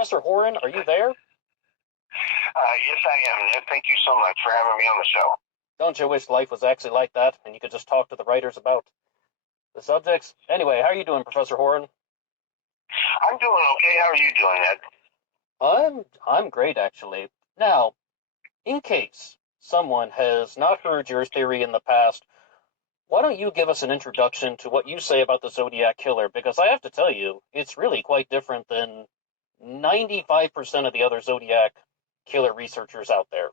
Professor Horan, are you there? Yes, I am, Ned. Thank you so much for having me on the show. Don't you wish life was actually like that, and you could just talk to the writers about the subjects? Anyway, how are you doing, Professor Horan? I'm doing okay. How are you doing, Ned? I'm great, actually. Now, in case someone has not heard your theory in the past, why don't you give us an introduction to what you say about the Zodiac Killer? Because I have to tell you, it's really quite different than 95% of the other Zodiac Killer researchers out there.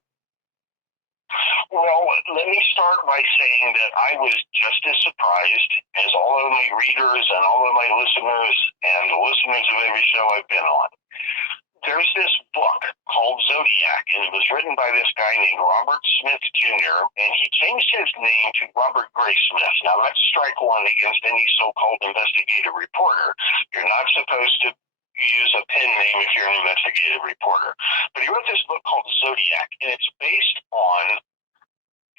Well, let me start by saying that I was just as surprised as all of my readers and all of my listeners and the listeners of every show I've been on. There's this book called Zodiac, and it was written by this guy named Robert Smith Jr., and he changed his name to Robert Graysmith. Now, that's strike one against any so-called investigative reporter. You're not supposed to use a pen name if you're an investigative reporter. But he wrote this book called Zodiac, and it's based on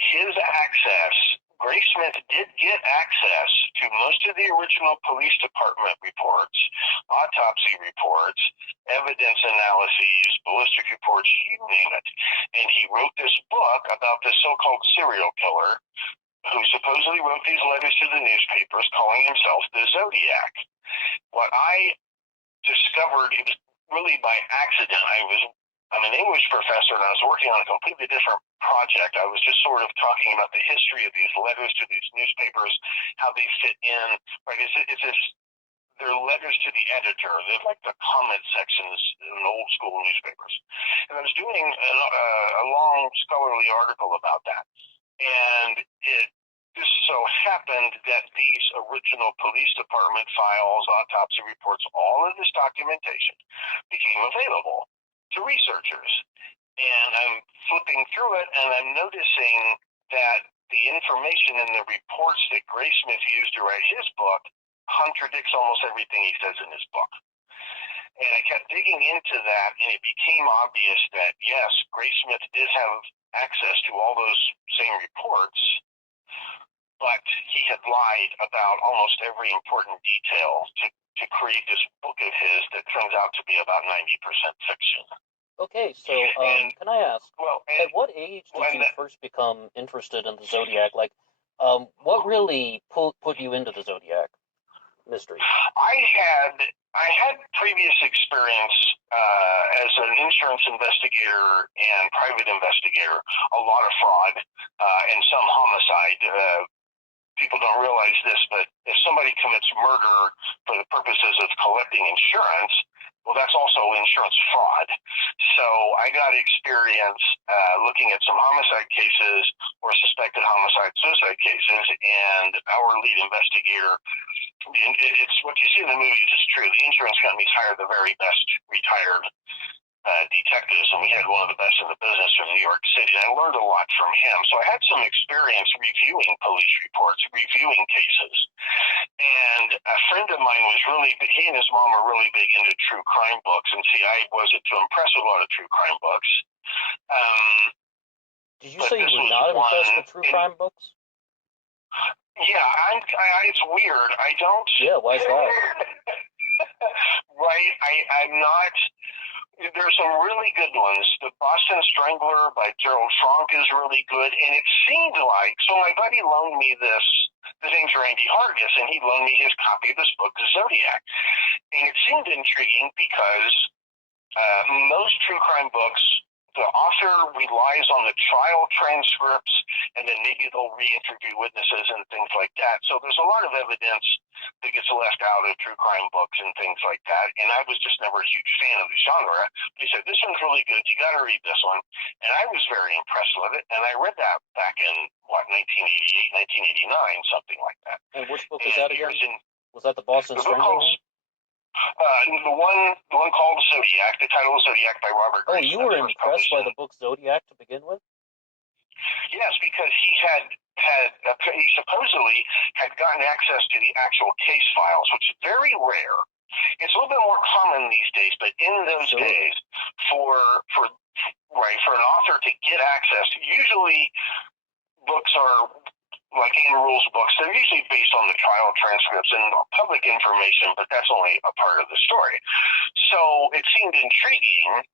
his access. Graysmith did get access to most of the original police department reports, autopsy reports, evidence analyses, ballistic reports, you name it. And he wrote this book about this so-called serial killer who supposedly wrote these letters to the newspapers calling himself the Zodiac. What I discovered, it was really by accident. I'm an English professor, and I was working on a completely different project. I was just sort of talking about the history of these letters to these newspapers, how they fit in. Right? They're letters to the editor. They're like the comment sections in old school newspapers. And I was doing a long scholarly article about that. And it just so happened that these original police department files, autopsy reports, all of this documentation became available to researchers. And I'm flipping through it, and I'm noticing that the information in the reports that Graysmith used to write his book contradicts almost everything he says in his book. And I kept digging into that, and it became obvious that, yes, Graysmith did have access to all those same reports, but he had lied about almost every important detail to create this book of his that turns out to be about 90% fiction. Okay, so can I ask, at what age did you first become interested in the Zodiac? Like, what really put you into the Zodiac mystery? I had previous experience as an insurance investigator and private investigator, a lot of fraud and some homicide. People don't realize this, but if somebody commits murder for the purposes of collecting insurance, well, that's also insurance fraud. So I got experience looking at some homicide cases or suspected homicide-suicide cases, and our lead investigator, it's what you see in the movies is true. The insurance companies hire the very best retired detectives, and we had one of the best in the business from New York City. And I learned a lot from him. So I had some experience reviewing police reports, reviewing cases. And a friend of mine he and his mom were really big into true crime books. And see, I wasn't too impressed with a lot of true crime books. Did you say you were not impressed with true crime books? Yeah, it's weird. I don't. Yeah, why is that? Right, I'm not. There's some really good ones. The Boston Strangler by Gerald Frank is really good, and it seemed like, so my buddy loaned me this, his name's Randy Hargis, and he loaned me his copy of this book, The Zodiac. And it seemed intriguing because most true crime books, the author relies on the trial transcripts, and then maybe they'll re-interview witnesses and things like that. So there's a lot of evidence that gets left out of true crime books and things like that. And I was just never a huge fan of the genre. He said, this one's really good. You got to read this one. And I was very impressed with it. And I read that back in, 1988, 1989, something like that. And which book is that again? Was that the Boston Strangler? The one called Zodiac, the title of Zodiac by Robert Grace. Oh, you were impressed by the book Zodiac to begin with? Yes, because he supposedly had gotten access to the actual case files, which is very rare. It's a little bit more common these days, but in those days, for an author to get access, usually books are like Anne Rule's books, they're usually based on the trial transcripts and public information, but that's only a part of the story. So it seemed intriguing,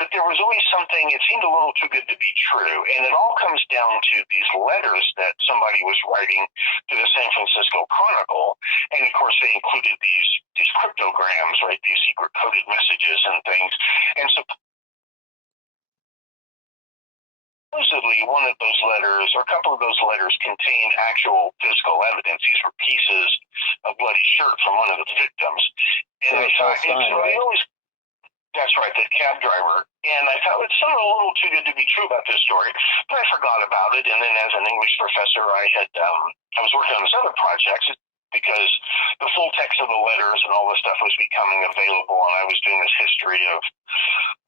but there was always something, it seemed a little too good to be true. And it all comes down to these letters that somebody was writing to the San Francisco Chronicle. And of course, they included these cryptograms, right? These secret coded messages and things. And supposedly one of those letters, or a couple of those letters, contained actual physical evidence. These were pieces of bloody shirt from one of the victims. And I thought, that's right, the cab driver. And I thought it sounded a little too good to be true about this story, but I forgot about it. And then as an English professor, I was working on this other project because the full text of the letters and all this stuff was becoming available, and I was doing this history of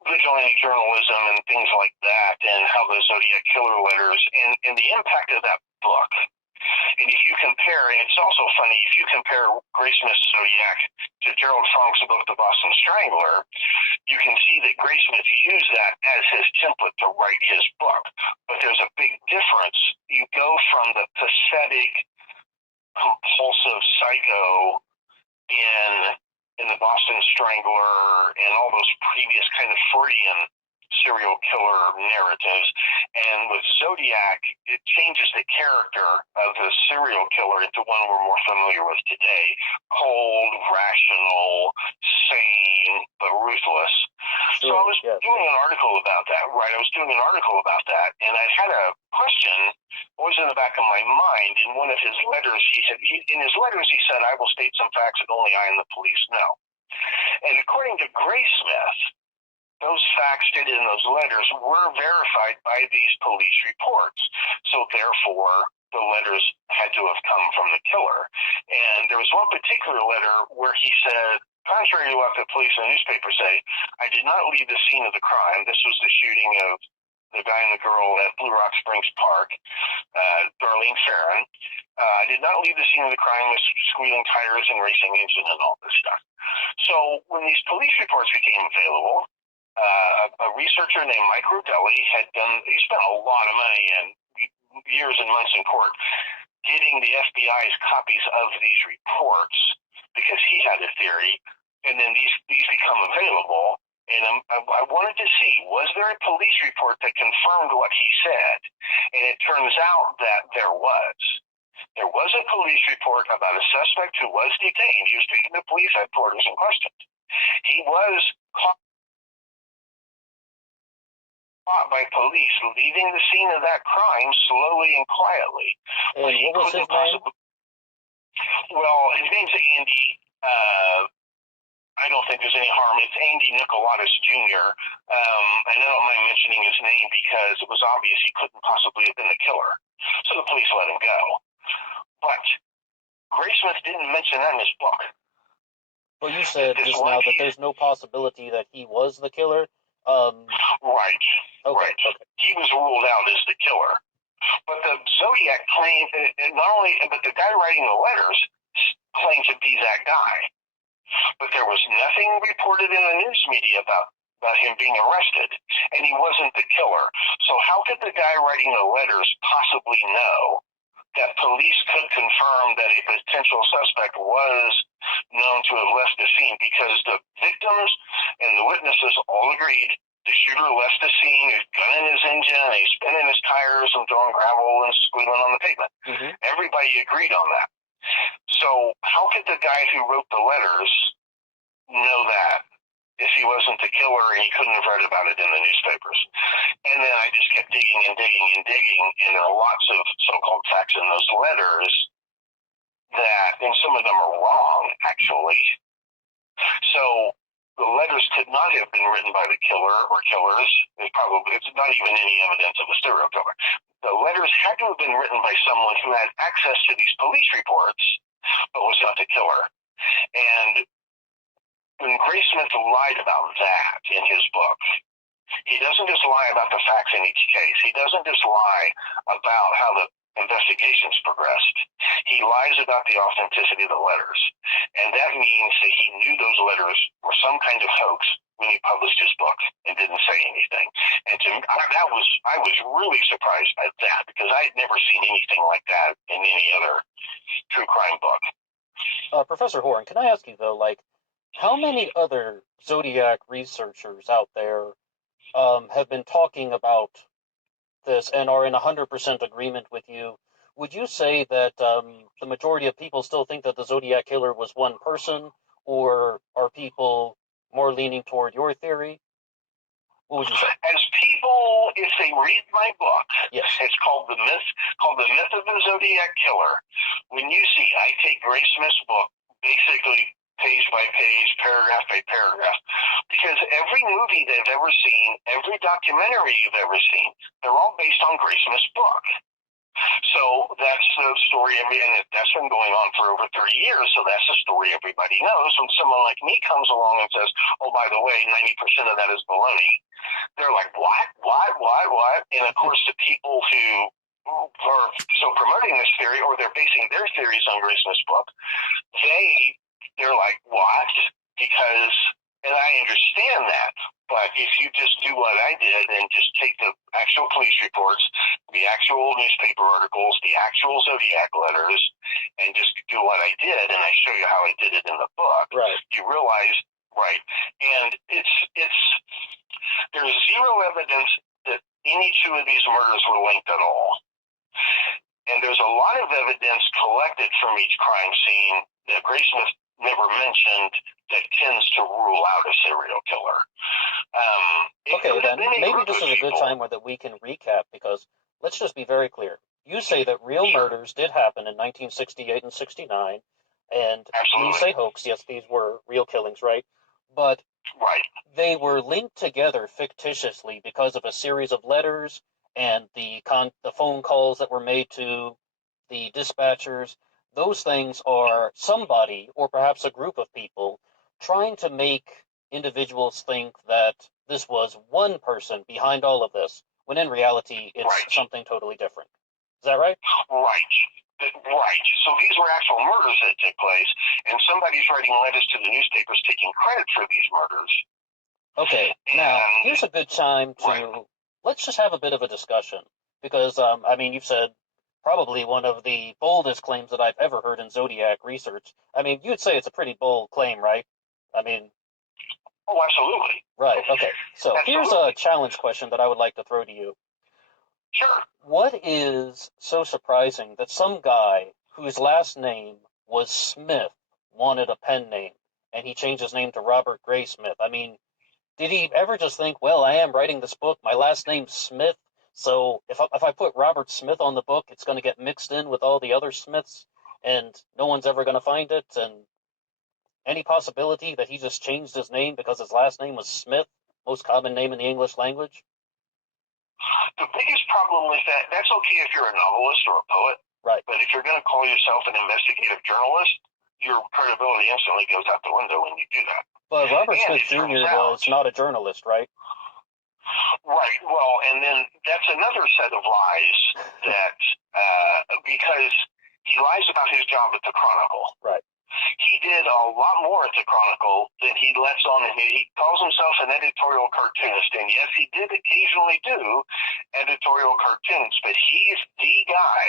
vigilante journalism and things like that, and how the Zodiac killer letters and the impact of that book. And if you compare, and it's also funny, if you compare Graysmith's Zodiac to Gerald Frank's book, The Boston Strangler, you can see that Graysmith used that as his template to write his book. But there's a big difference. You go from the pathetic, compulsive psycho in The Boston Strangler and all those previous kind of Freudian serial killer narratives, and with Zodiac, it changes the character of the serial killer into one we're more familiar with today: cold, rational, sane, but ruthless. So I was doing an article about that, right? I was doing an article about that, and I had a question always in the back of my mind. In one of his letters, he said, I will state some facts that only I and the police know. And according to Graysmith, those facts stated in those letters were verified by these police reports. So therefore, the letters had to have come from the killer. And there was one particular letter where he said, contrary to what the police and the newspaper say, I did not leave the scene of the crime. This was the shooting of the guy and the girl at Blue Rock Springs Park, Darlene Ferrin. I did not leave the scene of the crime with squealing tires and racing engine and all this stuff. So when these police reports became available, a researcher named Mike Rodelli he spent a lot of money and years and months in court getting the FBI's copies of these reports because he had a theory, and then these become available. And I wanted to see, was there a police report that confirmed what he said? And it turns out that there was. There was a police report about a suspect who was detained. He was taken to police headquarters and questioned. He was caught by police leaving the scene of that crime slowly and quietly. And what was his name? Well, his name's Andy. I don't think there's any harm. It's Andy Nicolaus Jr. And I don't mind mentioning his name because it was obvious he couldn't possibly have been the killer. So the police let him go. But Graysmith didn't mention that in his book. Well, you said just now that there's no possibility that he was the killer. Right. Okay, right. Okay. He was ruled out as the killer. But the Zodiac claimed, but the guy writing the letters claimed to be that guy. But there was nothing reported in the news media about him being arrested, and he wasn't the killer. So how could the guy writing the letters possibly know that police could confirm that a potential suspect was known to have left the scene? Because the victims and the witnesses all agreed the shooter left the scene, his gun in his engine, he's spinning his tires and throwing gravel and squealing on the pavement. Mm-hmm. Everybody agreed on that. So how could the guy who wrote the letters know that if he wasn't the killer and he couldn't have read about it in the newspapers? And then I just kept digging and digging and digging, and there are lots of so-called facts in those letters and some of them are wrong, actually. So the letters could not have been written by the killer or killers. It's not even any evidence of a serial killer. The letters had to have been written by someone who had access to these police reports, but was not the killer. And when Graysmith lied about that in his book, he doesn't just lie about the facts in each case. He doesn't just lie about how the investigations progressed. He lies about the authenticity of the letters, and that means that he knew those letters were some kind of hoax when he published his book and didn't say anything. And to me, I was really surprised by that, because I had never seen anything like that in any other true crime book. Professor Horan, can I ask you though, like, how many other Zodiac researchers out there have been talking about this and are in 100% agreement with you? Would you say that the majority of people still think that the Zodiac killer was one person, or are people more leaning toward your theory? What would you say? As people, if they read my book, yes. It's called The Myth of the Zodiac Killer. When you see, I take Grace Smith's book, basically page by page, paragraph by paragraph, because every movie they've ever seen, every documentary you've ever seen, they're all based on Grace Smith's book. So that's the story, and that's been going on for over 30 years, so that's the story everybody knows. When someone like me comes along and says, oh, by the way, 90% of that is baloney, they're like, what? And of course, the people who are so promoting this theory, or they're basing their theories on Grace Smith's book, they're like, what? Because, and I understand that, but if you just do what I did and just take the actual police reports, the actual newspaper articles, the actual Zodiac letters, and just do what I did, and I show you how I did it in the book, right, you realize, right, and there's zero evidence that any two of these murders were linked at all. And there's a lot of evidence collected from each crime scene that Grace Smith never mentioned that tends to rule out a serial killer. Okay, then maybe this is a good time where that we can recap, because let's just be very clear. You say that real murders did happen in 1968 and 69, and when you say hoax, yes, these were real killings, right? But they were linked together fictitiously because of a series of letters and the phone calls that were made to the dispatchers. Those things are somebody, or perhaps a group of people, trying to make individuals think that this was one person behind all of this, when in reality it's something totally different. Is that right? Right. So these were actual murders that took place, and somebody's writing letters to the newspapers taking credit for these murders. Okay, now here's a good time to let's just have a bit of a discussion, because I mean, you've said probably one of the boldest claims that I've ever heard in Zodiac research. I mean, you'd say it's a pretty bold claim, right? I mean, oh, absolutely. Right. Okay. So here's a challenge question that I would like to throw to you. Sure. What is so surprising that some guy whose last name was Smith wanted a pen name, and he changed his name to Robert Gray Smith? I mean, did he ever just think, well, I am writing this book, my last name's Smith, so if I put Robert Smith on the book, it's going to get mixed in with all the other Smiths, and no one's ever going to find it? And any possibility that he just changed his name because his last name was Smith, most common name in the English language? The biggest problem with that's okay if you're a novelist or a poet, right? But if you're going to call yourself an investigative journalist, your credibility instantly goes out the window when you do that. But Robert Smith Jr. was not a journalist, right? Right. Well, and then that's another set of lies that because he lies about his job at the Chronicle. Right. He did a lot more at the Chronicle than he lets on. He calls himself an editorial cartoonist, and yes, he did occasionally do editorial cartoons, but he's the guy,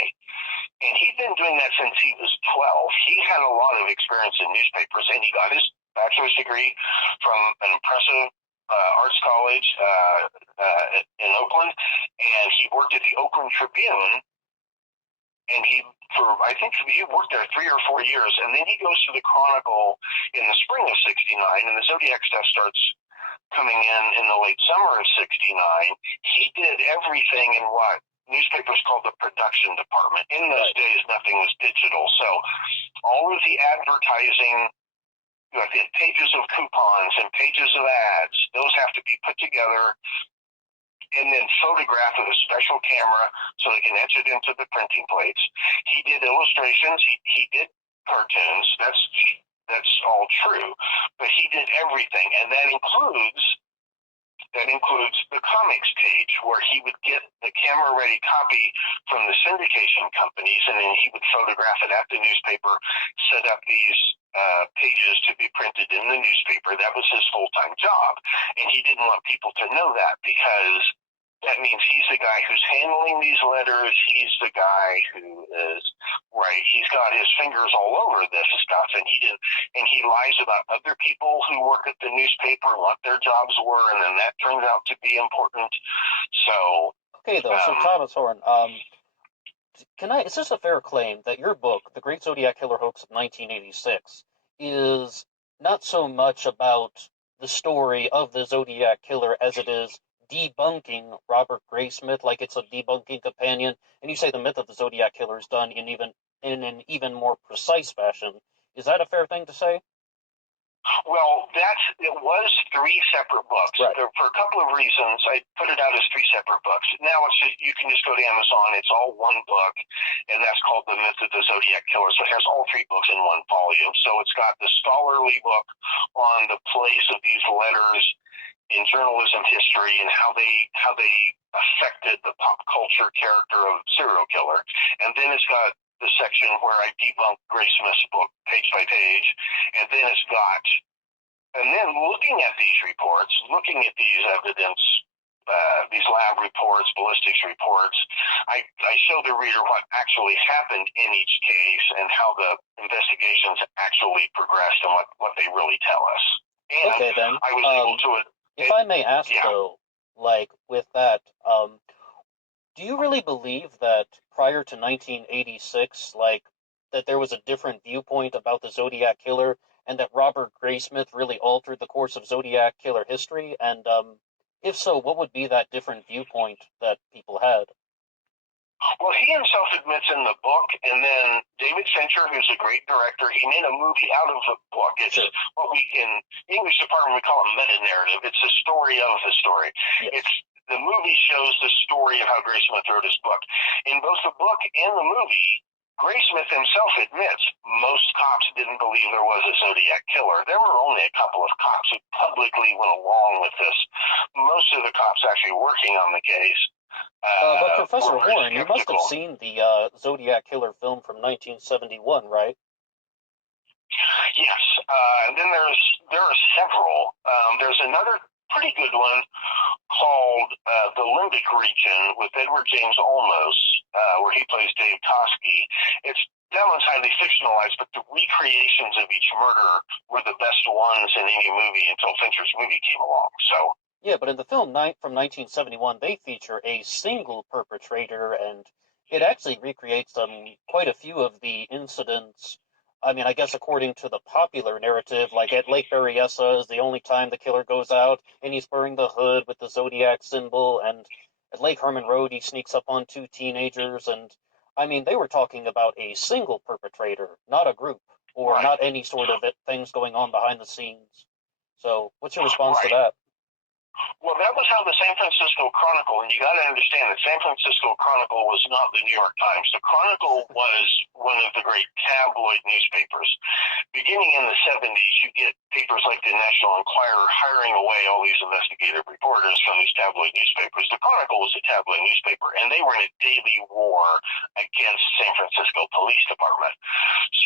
and he'd been doing that since he was 12. He had a lot of experience in newspapers, and he got his bachelor's degree from an impressive arts college in Oakland, and he worked at the Oakland Tribune, and I think he worked there 3 or 4 years, and then he goes to the Chronicle in the spring of '69, and the Zodiac stuff starts coming in the late summer of '69. He did everything in what newspapers called the production department. In those days, nothing was digital, so all of the advertising, like the pages of coupons and pages of ads, those have to be put together and then photographed with a special camera so they can etch it into the printing plates. He did illustrations. He did cartoons. That's all true. But he did everything, and that includes That includes the comics page, where he would get the camera-ready copy from the syndication companies, and then he would photograph it at the newspaper, set up these pages to be printed in the newspaper. That was his full-time job, and he didn't want people to know that, because that means he's the guy who's handling these letters. He's the guy who is, right, he's got his fingers all over this stuff, and he lies about other people who work at the newspaper and what their jobs were, and then that turns out to be important. So Okay, though. So Thomas Horan, is this a fair claim that your book, The Great Zodiac Killer Hoax of 1986, is not so much about the story of the Zodiac Killer as it is debunking Robert Graysmith, like it's a debunking companion, and you say the myth of the Zodiac Killer is done in an even more precise fashion. Is that a fair thing to say? Well, it was 3 separate books. Right. For a couple of reasons, I put it out as 3 separate books. Now you can just go to Amazon. It's all one book, and that's called The Myth of the Zodiac Killer. So it has all 3 books in one volume. So it's got the scholarly book on the place of these letters in journalism history and how they affected the pop culture character of serial killer, and then it's got the section where I debunk Graysmith's book page by page, and then looking at these reports, looking at these evidence, these lab reports, ballistics reports, I show the reader what actually happened in each case and how the investigations actually progressed and what they really tell us. And okay, then. I was able to. If I may ask, though, like with that, do you really believe that prior to 1986, like that there was a different viewpoint about the Zodiac Killer, and that Robert Graysmith really altered the course of Zodiac Killer history? And if so, what would be that different viewpoint that people had? Well, he himself admits in the book, and then David Fincher, who's a great director, he made a movie out of the book. It's what we in English department we call a meta-narrative. It's the story of the story. Yes. The movie shows the story of how Graysmith wrote his book. In both the book and the movie, Graysmith himself admits most cops didn't believe there was a Zodiac Killer. There were only a couple of cops who publicly went along with this. Most of the cops actually working on the case. But Professor Horan, you must have seen the Zodiac Killer film from 1971, right? Yes, and then there are several. There's another pretty good one called The Limbic Region with Edward James Olmos, where he plays Dave Toschi. That one's highly fictionalized, but the recreations of each murder were the best ones in any movie until Fincher's movie came along. So. Yeah, but in the film from 1971, they feature a single perpetrator, and it actually recreates quite a few of the incidents. I mean, I guess according to the popular narrative, like at Lake Berryessa is the only time the killer goes out, and he's wearing the hood with the Zodiac symbol, and at Lake Herman Road he sneaks up on 2 teenagers, and I mean, they were talking about a single perpetrator, not a group, or not any sort of things going on behind the scenes. So, what's your response to that? Well, that was how the San Francisco Chronicle, and you got to understand that San Francisco Chronicle was not the New York Times. The Chronicle was one of the great tabloid newspapers. Beginning in the 70s, you get papers like the National Enquirer hiring away all these investigative reporters from these tabloid newspapers. The Chronicle was a tabloid newspaper, and they were in a daily war against San Francisco Police Department.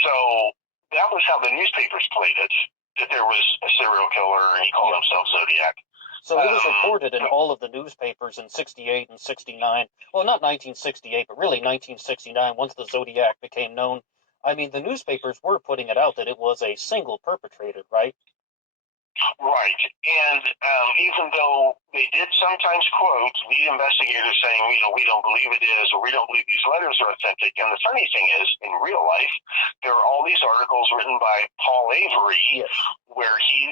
So that was how the newspapers played it, that there was a serial killer, and he called himself Zodiac. So it was reported in all of the newspapers in 68 and 69. Well, not 1968, but really 1969, once the Zodiac became known. I mean, the newspapers were putting it out that it was a single perpetrator, right? Right. And even though they did sometimes quote lead investigators saying, we don't believe it is, or we don't believe these letters are authentic. And the funny thing is, in real life, there are all these articles written by Paul Avery where he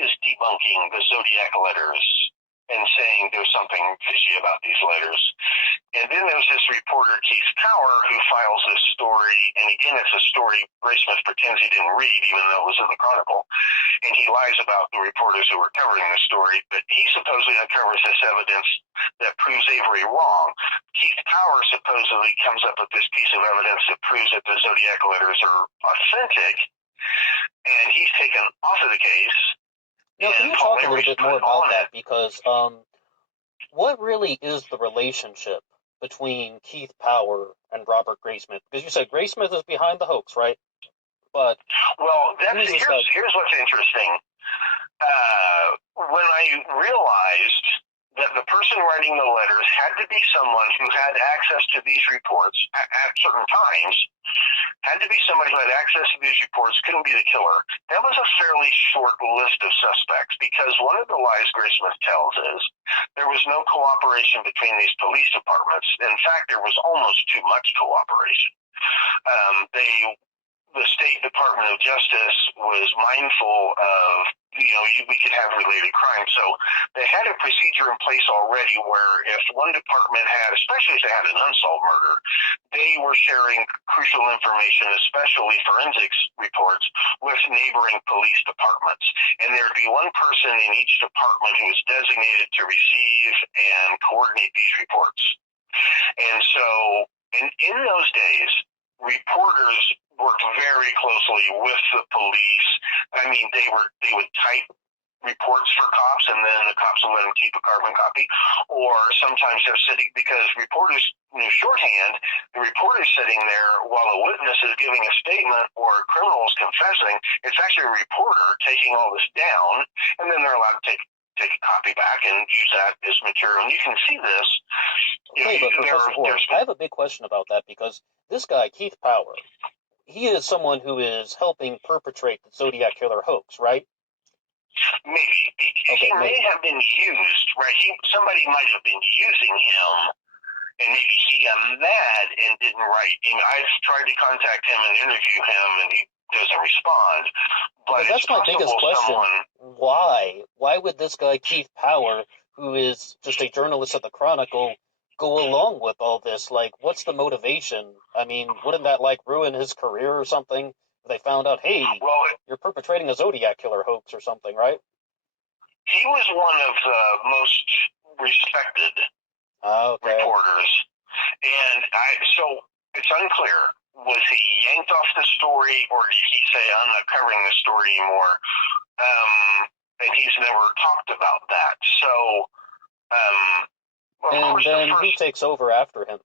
is debunking the Zodiac letters and saying there's something fishy about these letters. And then there's this reporter, Keith Power, who files this story, and again, it's a story Graysmith pretends he didn't read, even though it was in the Chronicle, and he lies about the reporters who were covering the story, but he supposedly uncovers this evidence that proves Avery wrong. Keith Power supposedly comes up with this piece of evidence that proves that the Zodiac letters are authentic, and he's taken off of the case. Now, can and you Paul talk a little Avery bit put more about on it. that? Because what really is the relationship between Keith Power and Robert Graysmith? Because you said Graysmith is behind the hoax, right? But Well, who's this guy? here's what's interesting. When I realized that the person writing the letters had to be someone who had access to these reports at certain times, had to be somebody who had access to these reports, couldn't be the killer. That was a fairly short list of suspects, because one of the lies Graysmith tells is there was no cooperation between these police departments. In fact, there was almost too much cooperation. The State Department of Justice was mindful of, we could have related crimes. So they had a procedure in place already where if one department had, especially if they had an unsolved murder, they were sharing crucial information, especially forensics reports, with neighboring police departments. And there would be one person in each department who was designated to receive and coordinate these reports. And so, in those days, reporters worked very closely with the police. I mean, they would type reports for cops, and then the cops would let them keep a carbon copy, or sometimes they're sitting, because reporters knew shorthand, the reporter's sitting there while a witness is giving a statement or a criminal is confessing. It's actually a reporter taking all this down, and then they're allowed to take a copy back and use that as material. And you can see this. Okay, but Professor Horan, I have a big question about that, because this guy, Keith Power, he is someone who is helping perpetrate the Zodiac Killer hoax, right? Maybe. He may have been used, right? Somebody might have been using him, and maybe he got mad and didn't write. I've tried to contact him and interview him, and he doesn't respond. But that's my biggest question. Why? Why would this guy, Keith Power, who is just a journalist at the Chronicle, go along with all this? Like, what's the motivation? I mean, wouldn't that, ruin his career or something? If they found out, hey, you're perpetrating a Zodiac Killer hoax or something, right? He was one of the most respected reporters. And so it's unclear. Was he yanked off the story, or did he say, I'm not covering the story anymore? And he's never talked about that. So, and then who takes over after him?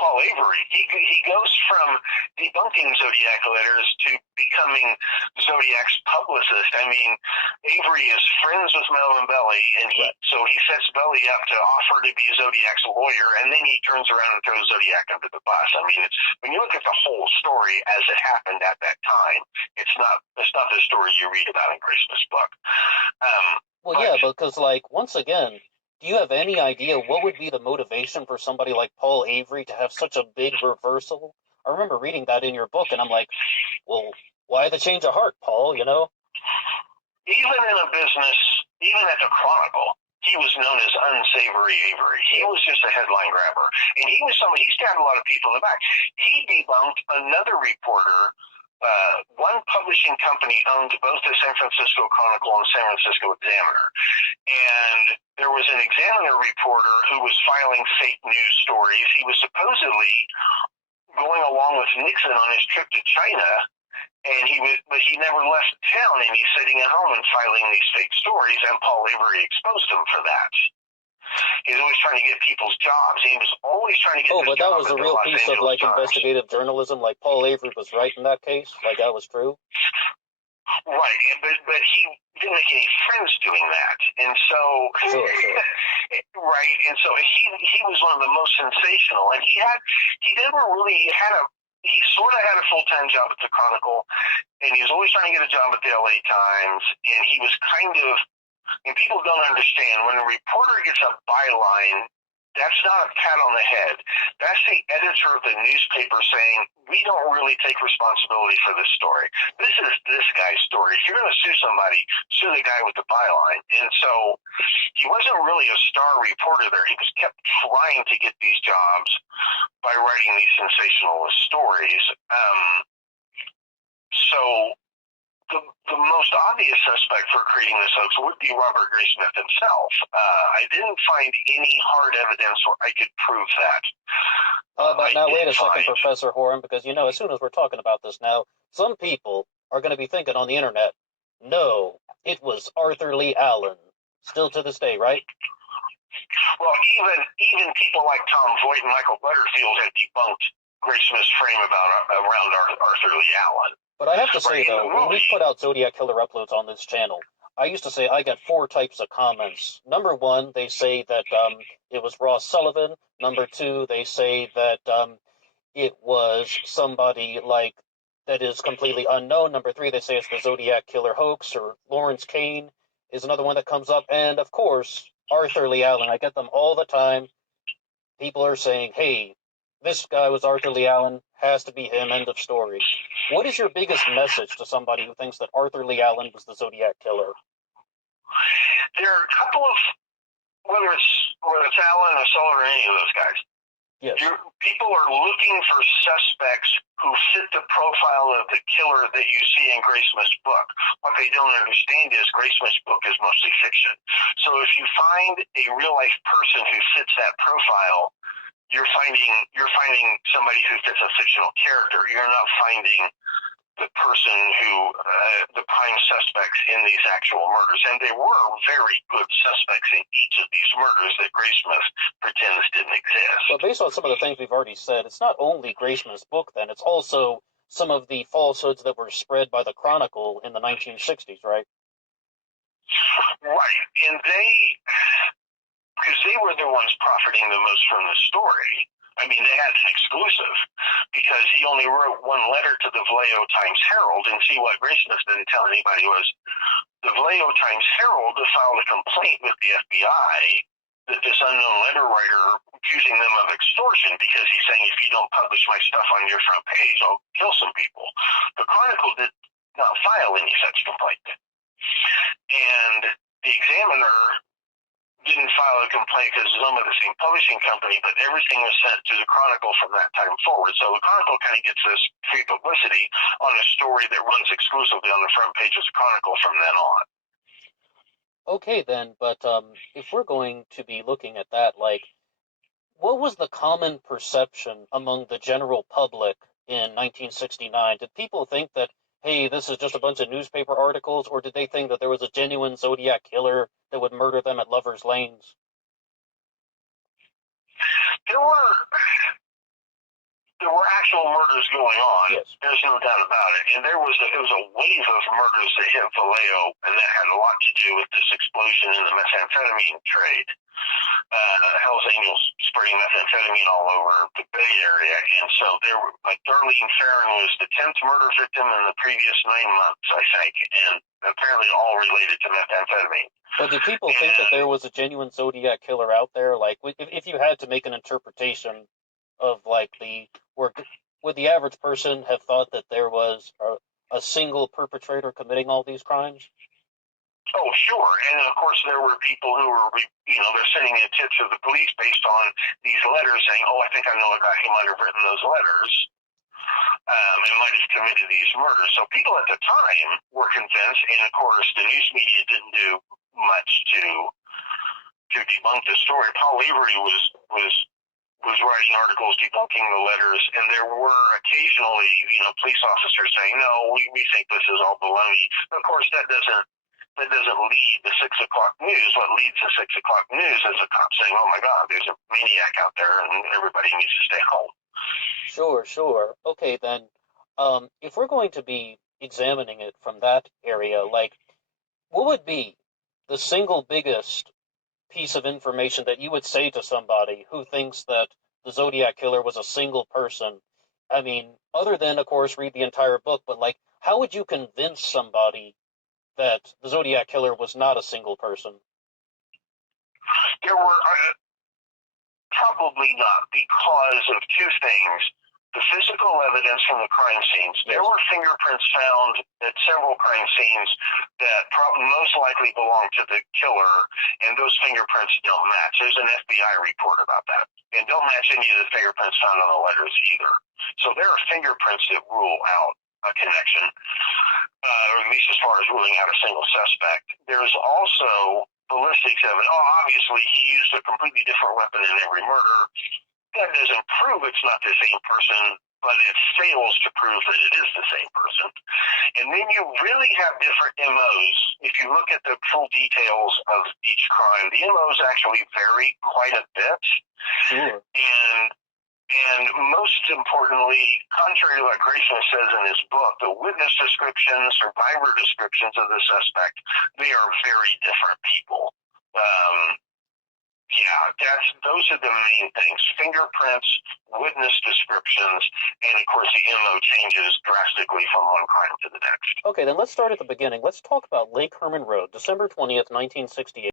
Paul Avery. He goes from debunking Zodiac letters to becoming Zodiac's publicist. I mean, Avery is friends with Melvin Belly, and so he sets Belly up to offer to be Zodiac's lawyer, and then he turns around and throws Zodiac under the bus. I mean, when you look at the whole story as it happened at that time, it's not the story you read about in Graysmith's book. Because once again, do you have any idea what would be the motivation for somebody like Paul Avery to have such a big reversal? I remember reading that in your book, and I'm like, well, why the change of heart, Paul, Even in a business, even at the Chronicle, he was known as Unsavory Avery. He was just a headline grabber. And he stabbed a lot of people in the back. He debunked another reporter. One publishing company owned both the San Francisco Chronicle and San Francisco Examiner. And there was an Examiner reporter who was filing fake news stories. He was supposedly going along with Nixon on his trip to China, but he never left town, and he's sitting at home and filing these fake stories, and Paul Avery exposed him for that. He's always trying to get people's jobs. He was always trying to get but that was a real piece of investigative journalism. Paul Avery was right in that case. That was true. Right, but he didn't make any friends doing that, and so sure. Right, and so he was one of the most sensational, and he sort of had a full-time job at the Chronicle, and he was always trying to get a job at the LA Times, and he was and people don't understand, when a reporter gets a byline, that's not a pat on the head. That's the editor of the newspaper saying, we don't really take responsibility for this story. This is this guy's story. If you're going to sue somebody, sue the guy with the byline. And so he wasn't really a star reporter there. He was kept trying to get these jobs by writing these sensationalist stories. So the most obvious suspect for creating this hoax would be Robert Graysmith himself. I didn't find any hard evidence where I could prove that. But now wait a second, Professor Horan, because as soon as we're talking about this now, some people are going to be thinking on the internet, No, it was Arthur Lee Allen. Still to this day, right? Well, even people like Tom Voight and Michael Butterfield had debunked Graysmith's frame around Arthur Lee Allen. But I have to say, Right, though, when we put out Zodiac Killer uploads on this channel, I used to say I got 4 types of comments. Number 1, they say that it was Ross Sullivan. Number 2, they say that it was somebody like that is completely unknown. Number 3, they say it's the Zodiac Killer hoax, or Lawrence Kane is another one that comes up. And of course, Arthur Lee Allen. I get them all the time. People are saying, hey, this guy was Arthur Lee Allen, has to be him, end of story. What is your biggest message to somebody who thinks that Arthur Lee Allen was the Zodiac Killer? There are a couple of, whether it's Allen or Sullivan or any of those guys, yes. People are looking for suspects who fit the profile of the killer that you see in Graysmith's book. What they don't understand is Graysmith's book is mostly fiction. So if you find a real-life person who fits that profile, you're finding somebody who fits a fictional character. You're not finding the person who, the prime suspects in these actual murders. And there were very good suspects in each of these murders that Graysmith pretends didn't exist. Well, based on some of the things we've already said, it's not only Graysmith's book, then. It's also some of the falsehoods that were spread by the Chronicle in the 1960s, right? Right. And because they were the ones profiting the most from the story. I mean, they had an exclusive because he only wrote one letter to the Vallejo Times-Herald, and see, what Graysmith didn't tell anybody was the Vallejo Times-Herald filed a complaint with the FBI that this unknown letter writer accusing them of extortion, because he's saying, if you don't publish my stuff on your front page, I'll kill some people. The Chronicle did not file any such complaint. And the Examiner didn't file a complaint because it's owned by the same publishing company, but everything was sent to the Chronicle from that time forward. So the Chronicle kind of gets this free publicity on a story that runs exclusively on the front page of the Chronicle from then on. Okay, then, but if we're going to be looking at that, like, what was the common perception among the general public in 1969? Did people think that, hey, this is just a bunch of newspaper articles, or did they think that there was a genuine Zodiac killer that would murder them at lovers' lanes? There were actual murders going on. Yes. There's no doubt about it. And it was a wave of murders that hit Vallejo, and that had a lot to do with this explosion in the methamphetamine trade. Hell's Angels spreading methamphetamine all over the Bay Area, and so there were, like, Darlene Ferrin was the 10th murder victim in the previous 9 months, I think, and apparently all related to methamphetamine. But did people think that there was a genuine Zodiac killer out there? Like, if you had to make an interpretation of, like, would the average person have thought that there was a single perpetrator committing all these crimes? Oh, sure. And of course, there were people who were, they're sending in tips to the police based on these letters saying, oh, I think I know a guy who might have written those letters and might have committed these murders. So people at the time were convinced, and of course, the news media didn't do much to debunk the story. Paul Avery was writing articles debunking the letters, and there were occasionally, police officers saying, no, we think this is all baloney. But of course, that doesn't lead the 6 o'clock news. What leads the 6 o'clock news is a cop saying, oh my God, there's a maniac out there and everybody needs to stay home. Sure. Okay, then, if we're going to be examining it from that area, like, what would be the single biggest piece of information that you would say to somebody who thinks that the Zodiac killer was a single person? I mean, other than, of course, read the entire book, but, like, how would you convince somebody that the Zodiac killer was not a single person? There were probably not, because of two things. The physical evidence from the crime scenes. There were fingerprints found at several crime scenes that most likely belong to the killer, and those fingerprints don't match. There's an FBI report about that, and don't match any of the fingerprints found on the letters either. So there are fingerprints that rule out a connection, or at least as far as ruling out a single suspect. There's also ballistics evidence. Oh, obviously he used a completely different weapon in every murder. That doesn't prove it's not the same person, but it fails to prove that it is the same person. And then you really have different MOs. If you look at the full details of each crime, the MOs actually vary quite a bit. Sure. And most importantly, contrary to what Grayson says in his book, the witness descriptions, survivor descriptions of the suspect, they are very different people. Those are the main things. Fingerprints, witness descriptions, and of course the MO changes drastically from one crime to the next. Okay, then let's start at the beginning. Let's talk about Lake Herman Road, December 20th, 1968.